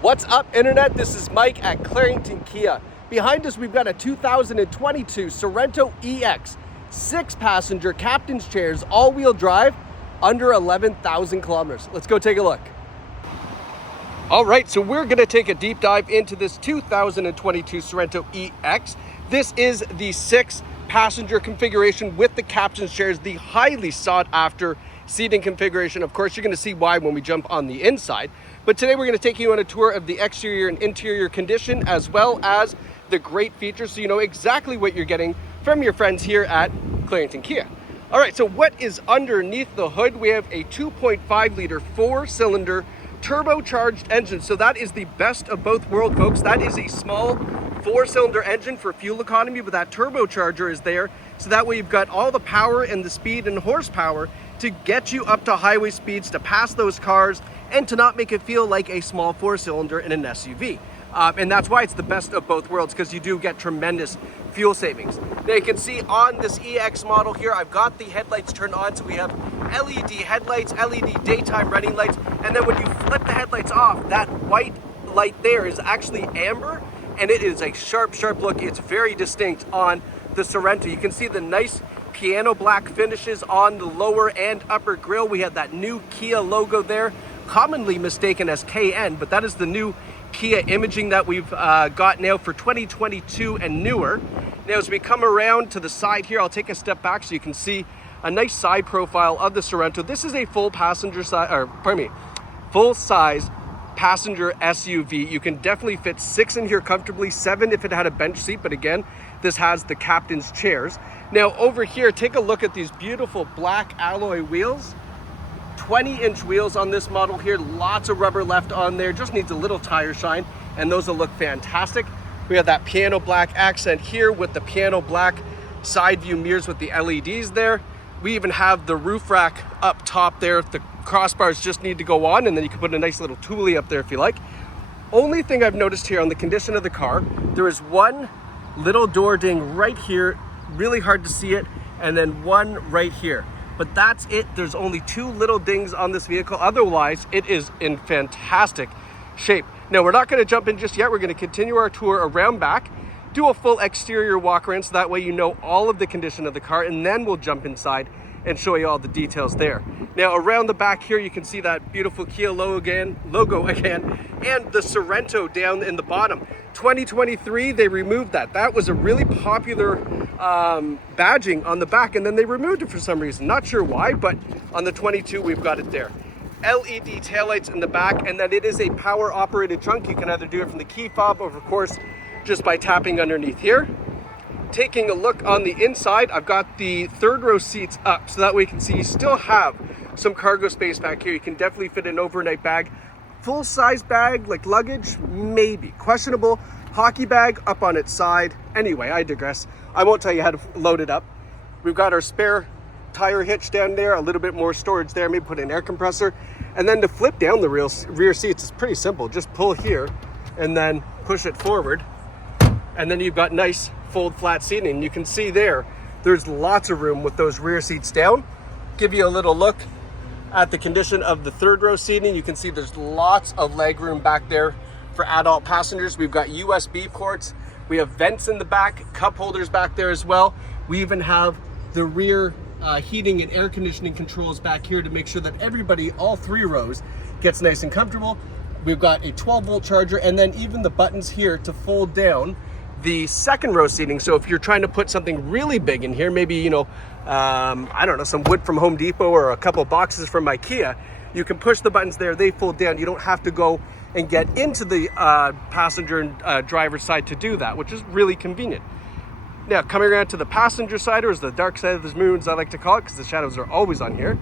What's up, Internet? This is Mike at Clarington Kia. Behind us, we've got a 2022 Sorento EX, 6-passenger captain's chairs, all-wheel drive, under 11,000 kilometers. Let's go take a look. All right, so we're gonna take a deep dive into this 2022 Sorento EX. This is the 6-passenger configuration with the captain's chairs, the highly sought after seating configuration. Of course, you're gonna see why when we jump on the inside. But today we're gonna take you on a tour of the exterior and interior condition, as well as the great features, so you know exactly what you're getting from your friends here at Clarington Kia. All right, so what is underneath the hood? We have a 2.5 liter 4-cylinder turbocharged engine. So that is the best of both worlds, folks. That is a small 4-cylinder engine for fuel economy, but that turbocharger is there. So that way you've got all the power and the speed and horsepower to get you up to highway speeds, to pass those cars, and to not make it feel like a small 4-cylinder in an SUV. And that's why it's the best of both worlds, because you do get tremendous fuel savings. Now you can see on this EX model here, I've got the headlights turned on. So we have LED headlights, LED daytime running lights, and then when you flip the headlights off, that white light there is actually amber, and it is a sharp, sharp look. It's very distinct on the Sorento. You can see the nice piano black finishes on the lower and upper grille. We have that new Kia logo there, commonly mistaken as KN, but that is the new Kia imaging that we've got now for 2022 and newer. Now as we come around to the side here, I'll take a step back so you can see a nice side profile of the Sorento. This is a full size passenger SUV. You can definitely fit 6 in here comfortably, 7 if it had a bench seat, but again, this has the captain's chairs. Now over here, take a look at these beautiful black alloy wheels. 20-inch wheels on this model here, lots of rubber left on there, just needs a little tire shine, and those will look fantastic. We have that piano black accent here with the piano black side view mirrors with the LEDs there. We even have the roof rack up top there. The crossbars just need to go on, and then you can put a nice little toolie up there if you like. Only thing I've noticed here on the condition of the car, there is one little door ding right here, really hard to see it, and then one right here. But that's it. There's only 2 little dings on this vehicle. Otherwise, it is in fantastic shape. Now, we're not going to jump in just yet. We're going to continue our tour around back, do a full exterior walk around, so that way you know all of the condition of the car, and then we'll jump inside and show you all the details there. Now, around the back here, you can see that beautiful Kia logo again, and the Sorento down in the bottom. 2023, they removed that. That was a really popular badging on the back, and then they removed it for some reason. Not sure why, but on the 22, we've got it there. LED taillights in the back, and then it is a power operated trunk. You can either do it from the key fob or, of course, just by tapping underneath here. Taking a look on the inside, I've got the 3rd row seats up, so that way you can see you still have some cargo space back here. You can definitely fit an overnight bag. Full-size bag, like luggage, maybe. Questionable. Hockey bag up on its side. Anyway, I digress. I won't tell you how to load it up. We've got our spare tire hitch down there, a little bit more storage there, maybe put an air compressor. And then to flip down the rear seats, it's pretty simple. Just pull here and then push it forward. And then you've got nice fold flat seating. You can see there's lots of room with those rear seats down. Give you a little look at the condition of the 3rd row seating. You can see there's lots of leg room back there for adult passengers. We've got USB ports. We have vents in the back, cup holders back there as well. We even have the rear heating and air conditioning controls back here to make sure that everybody, all 3 rows, gets nice and comfortable. We've got a 12-volt charger, and then even the buttons here to fold down the 2nd row seating. So if you're trying to put something really big in here, maybe, you know, I don't know, some wood from Home Depot or a couple boxes from IKEA, you can push the buttons there, they fold down. You don't have to go and get into the passenger and driver's side to do that, which is really convenient. Now, coming around to the passenger side, or as the dark side of the moon, as I like to call it, because the shadows are always on here,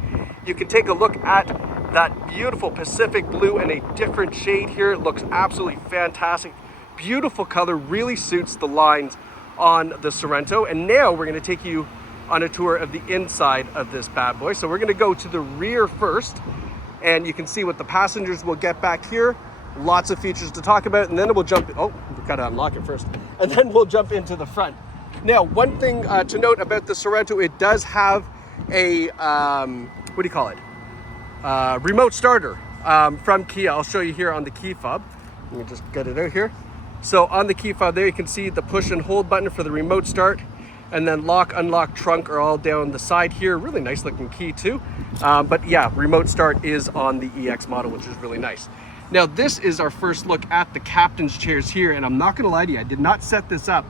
you can take a look at that beautiful Pacific blue in a different shade here. It looks absolutely fantastic. Beautiful color, really suits the lines on the Sorento. And now we're going to take you on a tour of the inside of this bad boy. So we're going to go to the rear first, and you can see what the passengers will get back here. Lots of features to talk about, and then we'll jump. Oh, we've got to unlock it first, and then we'll jump into the front. Now, one thing to note about the Sorento, it does have a what do you call it? Remote starter from Kia. I'll show you here on the key fob. Let me just get it out here. So on the key fob there, you can see the push and hold button for the remote start, and then lock, unlock, trunk are all down the side here. Really nice looking key too. But yeah, remote start is on the EX model, which is really nice. Now this is our first look at the captain's chairs here, and I'm not gonna lie to you, I did not set this up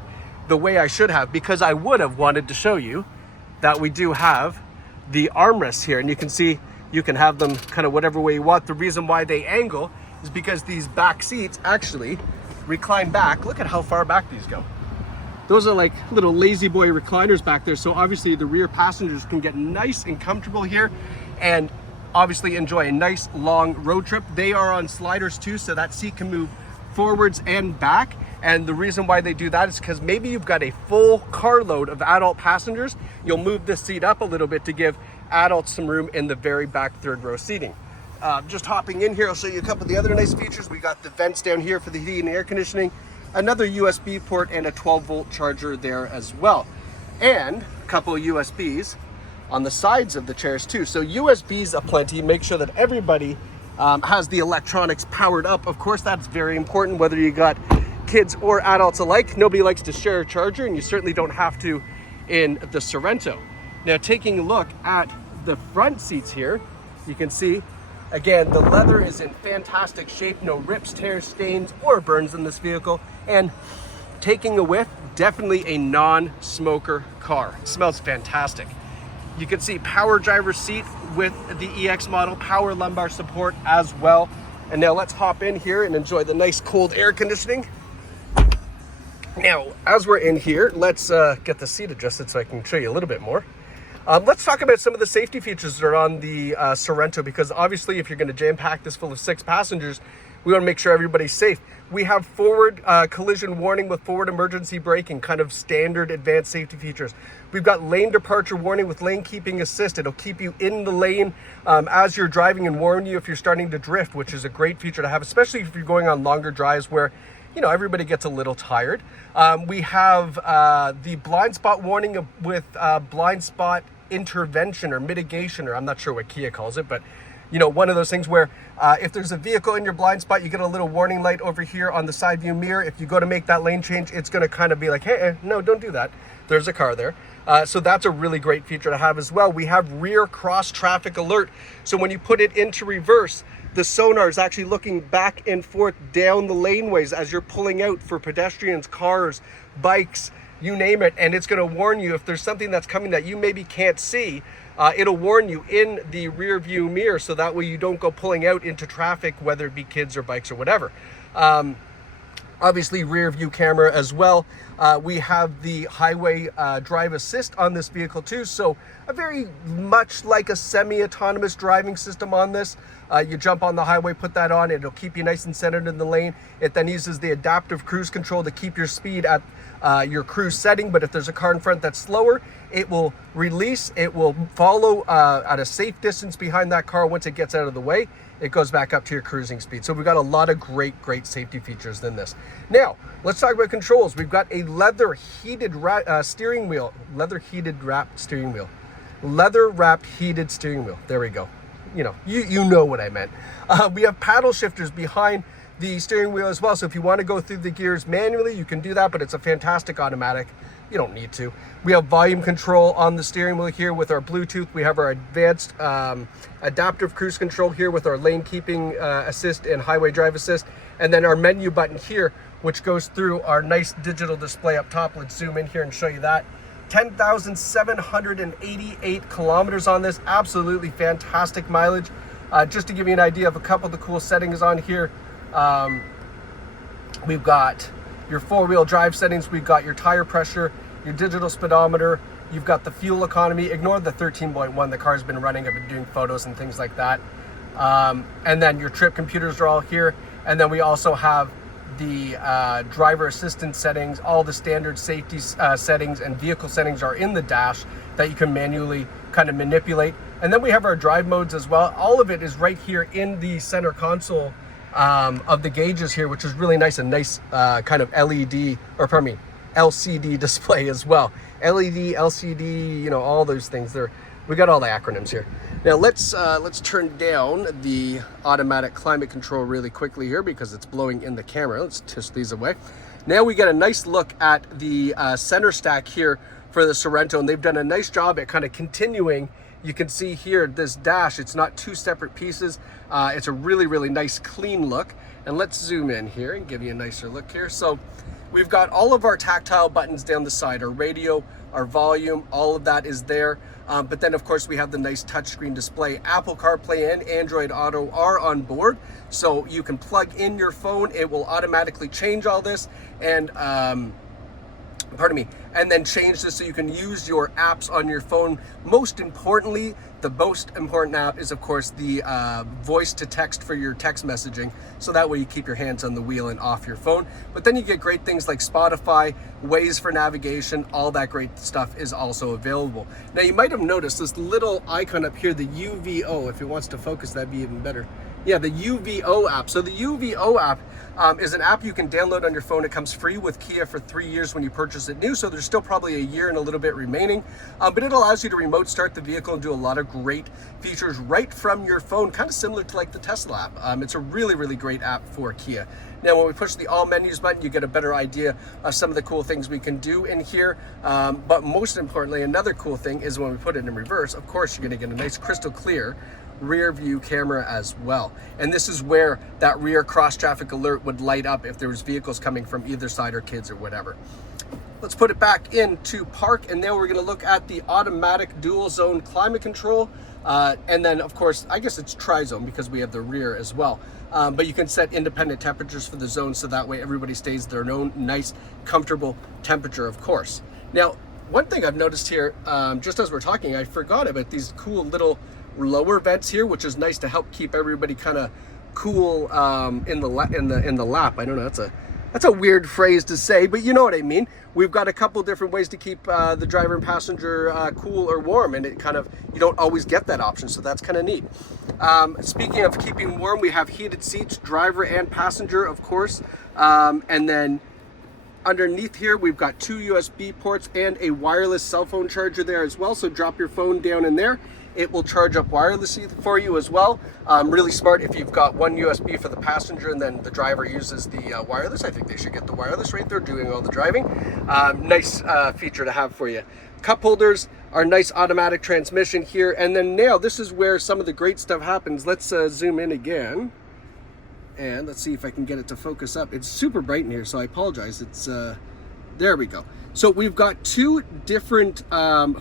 the way I should have, because I would have wanted to show you that we do have the armrests here, and you can see you can have them kind of whatever way you want. The reason why they angle is because these back seats actually recline back. Look at how far back these go. Those are like little lazy boy recliners back there. So obviously the rear passengers can get nice and comfortable here and obviously enjoy a nice long road trip. They are on sliders too, so that seat can move forwards and back. And the reason why they do that is because maybe you've got a full carload of adult passengers. You'll move this seat up a little bit to give adults some room in the very back third row seating. Just hopping in here, I'll show you a couple of the other nice features. We got the vents down here for the heating and air conditioning, another USB port, and a 12-volt charger there as well. And a couple of USBs on the sides of the chairs too. So USBs aplenty, make sure that everybody has the electronics powered up. Of course, that's very important, whether you got kids or adults alike. Nobody likes to share a charger, and you certainly don't have to in the Sorento. Now, taking a look at the front seats here, you can see, again, the leather is in fantastic shape. No rips, tears, stains, or burns in this vehicle. And taking a whiff, definitely a non-smoker car. It smells fantastic. You can see power driver's seat with the EX model, power lumbar support as well. And now let's hop in here and enjoy the nice cold air conditioning. Now, as we're in here, let's get the seat adjusted so I can show you a little bit more. Let's talk about some of the safety features that are on the Sorento, because obviously if you're going to jam pack this full of 6 passengers, we want to make sure everybody's safe. We have forward collision warning with forward emergency braking, kind of standard advanced safety features. We've got lane departure warning with lane keeping assist. It'll keep you in the lane as you're driving and warn you if you're starting to drift, which is a great feature to have, especially if you're going on longer drives where, you know, everybody gets a little tired. We have the blind spot warning with blind spot intervention or mitigation, or I'm not sure what Kia calls it, but you know, one of those things where if there's a vehicle in your blind spot, you get a little warning light over here on the side view mirror. If you go to make that lane change, it's going to kind of be like, hey, no, don't do that. There's a car there. So that's a really great feature to have as well. We have rear cross traffic alert. So when you put it into reverse, the sonar is actually looking back and forth down the laneways as you're pulling out for pedestrians, cars, bikes, you name it, and it's going to warn you if there's something that's coming that you maybe can't see. It'll warn you in the rear view mirror, so that way you don't go pulling out into traffic, whether it be kids or bikes or whatever. Obviously rear view camera as well. We have the highway drive assist on this vehicle too, so a very much like a semi-autonomous driving system on this. You jump on the highway, put that on, it'll keep you nice and centered in the lane. It then uses the adaptive cruise control to keep your speed at your cruise setting, but if there's a car in front that's slower, it will release, it will follow at a safe distance behind that car. Once it gets out of the way, it goes back up to your cruising speed. So we've got a lot of great safety features in this. Now, let's talk about controls. We've got a leather heated steering wheel, leather wrapped steering wheel. There we go. You know what I meant. We have paddle shifters behind the steering wheel as well. So if you want to go through the gears manually, you can do that, but it's a fantastic automatic. You don't need to. We have volume control on the steering wheel here with our Bluetooth. We have our advanced adaptive cruise control here with our lane keeping assist and highway drive assist. And then our menu button here, which goes through our nice digital display up top. Let's zoom in here and show you that. 10,788 kilometers on this. Absolutely fantastic mileage. Just to give you an idea of a couple of the cool settings on here. We've got your 4-wheel drive settings, we've got your tire pressure, your digital speedometer, you've got the fuel economy. Ignore the 13.1 the car's been running. I've been doing photos and things like that. And then your trip computers are all here. And then we also have the driver assistance settings. All the standard safety settings and vehicle settings are in the dash that you can manually kind of manipulate. And then we have our drive modes as well. All of it is right here in the center console of the gauges here, which is really nice. A nice kind of LCD display as well. LED, LCD, all those things there. We got all the acronyms here. Now let's turn down the automatic climate control really quickly here because it's blowing in the camera. Let's tush these away. Now we get a nice look at the center stack here for the Sorento, and they've done a nice job at kind of continuing. You can see here this dash, it's not two separate pieces. It's a really, really nice clean look. And let's zoom in here and give you a nicer look here. So we've got all of our tactile buttons down the side, our radio, our volume, all of that is there. But then of course we have the nice touchscreen display. Apple CarPlay and Android Auto are on board. So you can plug in your phone, it will automatically change all this and pardon me, and then change this so you can use your apps on your phone. Most importantly, the most important app is of course the voice to text for your text messaging, so that way you keep your hands on the wheel and off your phone. But then you get great things like Spotify, Waze for navigation, all that great stuff is also available. Now you might have noticed this little icon up here, the UVO. If it wants to focus, that'd be even better. Yeah, the UVO app. So the UVO app is an app you can download on your phone. It comes free with Kia for 3 years when you purchase it new, so there's still probably a year and a little bit remaining. But it allows you to remote start the vehicle and do a lot of great features right from your phone, kind of similar to like the Tesla app. It's a really, really great app for Kia. Now, when we push the all menus button, you get a better idea of some of the cool things we can do in here. But most importantly, another cool thing is when we put it in reverse, of course, you're going to get a nice crystal clear rear view camera as well. And this is where that rear cross traffic alert would light up if there was vehicles coming from either side or kids or whatever. Let's put it back into park, and now we're going to look at the automatic dual zone climate control. And then of course, I guess it's tri-zone because we have the rear as well. But you can set independent temperatures for the zone, so that way everybody stays their own nice, comfortable temperature, of course. Now, one thing I've noticed here, just as we're talking, I forgot about these cool little lower vents here, which is nice to help keep everybody kind of cool in the lap. I don't know, that's a weird phrase to say, but you know what I mean. We've got a couple different ways to keep the driver and passenger cool or warm, and it kind of, you don't always get that option, so that's kind of neat. Speaking of keeping warm, we have heated seats, driver and passenger, of course, and then underneath here we've got 2 USB ports and a wireless cell phone charger there as well, so drop your phone down in there. It will charge up wirelessly for you as well. Really smart if you've got one USB for the passenger and then the driver uses the wireless. I think they should get the wireless right there doing all the driving. Nice feature to have for you. Cup holders, our nice automatic transmission here. And then now this is where some of the great stuff happens. Let's zoom in again. And let's see if I can get it to focus up. It's super bright in here, so I apologize. It's there we go. So we've got 2 different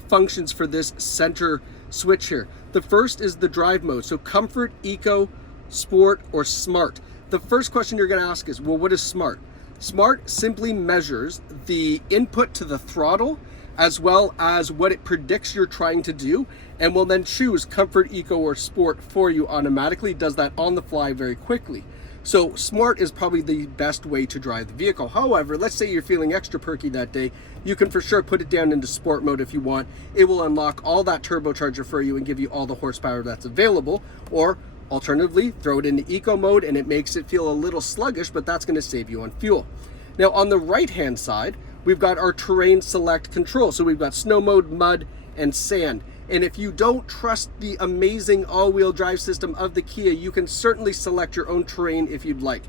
functions for this center switch here. The first is the drive mode. So comfort, eco, sport, or smart. The first question you're going to ask is, well, what is smart? Smart simply measures the input to the throttle as well as what it predicts you're trying to do, and will then choose comfort, eco, or sport for you automatically. It does that on the fly very quickly. So smart is probably the best way to drive the vehicle. However, let's say you're feeling extra perky that day, you can for sure put it down into sport mode if you want. It will unlock all that turbocharger for you and give you all the horsepower that's available. Or alternatively, throw it into eco mode and it makes it feel a little sluggish, but that's going to save you on fuel. Now on the right hand side, we've got our terrain select control. So we've got snow mode, mud, and sand. And if you don't trust the amazing all-wheel drive system of the Kia, you can certainly select your own terrain if you'd like.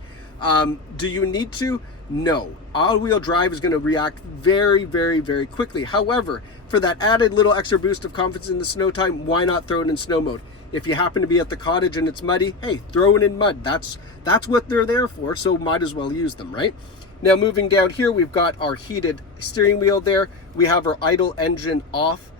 Do you need to? No. All-wheel drive is going to react very, very, very quickly. However, for that added little extra boost of confidence in the snow time, why not throw it in snow mode? If you happen to be at the cottage and it's muddy, hey, throw it in mud. That's what they're there for, so might as well use them, right? Now moving down here, we've got our heated steering wheel there. We have our idle engine off.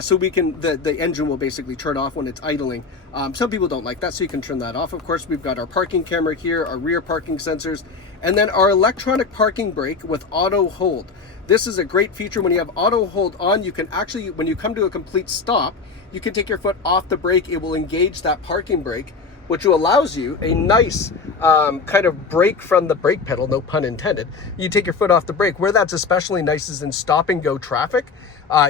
So we can, the engine will basically turn off when it's idling. Some people don't like that, so you can turn that off. Of course, we've got our parking camera here, our rear parking sensors, and then our electronic parking brake with auto hold. This is a great feature. When you have auto hold on, you can actually, when you come to a complete stop, you can take your foot off the brake. It will engage that parking brake, which allows you a nice kind of break from the brake pedal, no pun intended. You take your foot off the brake. Where that's especially nice is in stop and go traffic.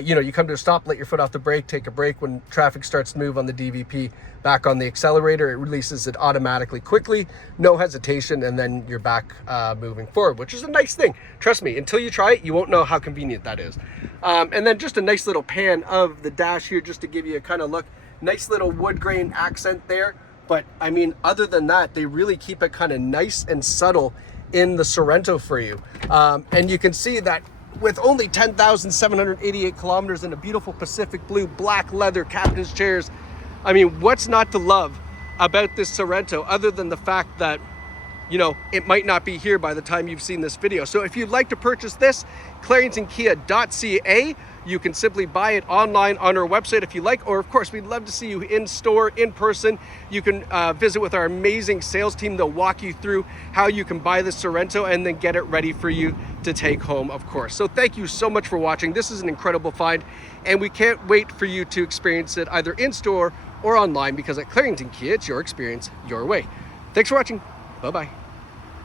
You know, you come to a stop, let your foot off the brake, take a break. When traffic starts to move on the DVP, back on the accelerator, it releases it automatically, quickly, no hesitation, and then you're back moving forward, which is a nice thing. Trust me, until you try it, you won't know how convenient that is. And then just a nice little pan of the dash here, just to give you a kind of look Nice little wood grain accent there. But I mean, other than that, they really keep it kind of nice and subtle in the Sorento for you. And you can see that with only 10,788 kilometers and a beautiful Pacific blue, black leather captain's chairs, I mean, what's not to love about this Sorento other than the fact that, you know, it might not be here by the time you've seen this video. So if you'd like to purchase this, claringtonkia.ca, you can simply buy it online on our website if you like, or of course, we'd love to see you in store, in person. You can visit with our amazing sales team. They'll walk you through how you can buy this Sorento and then get it ready for you to take home, of course. So thank you so much for watching. This is an incredible find, and we can't wait for you to experience it either in store or online, because at Clarington Kia, it's your experience, your way. Thanks for watching. Bye-bye.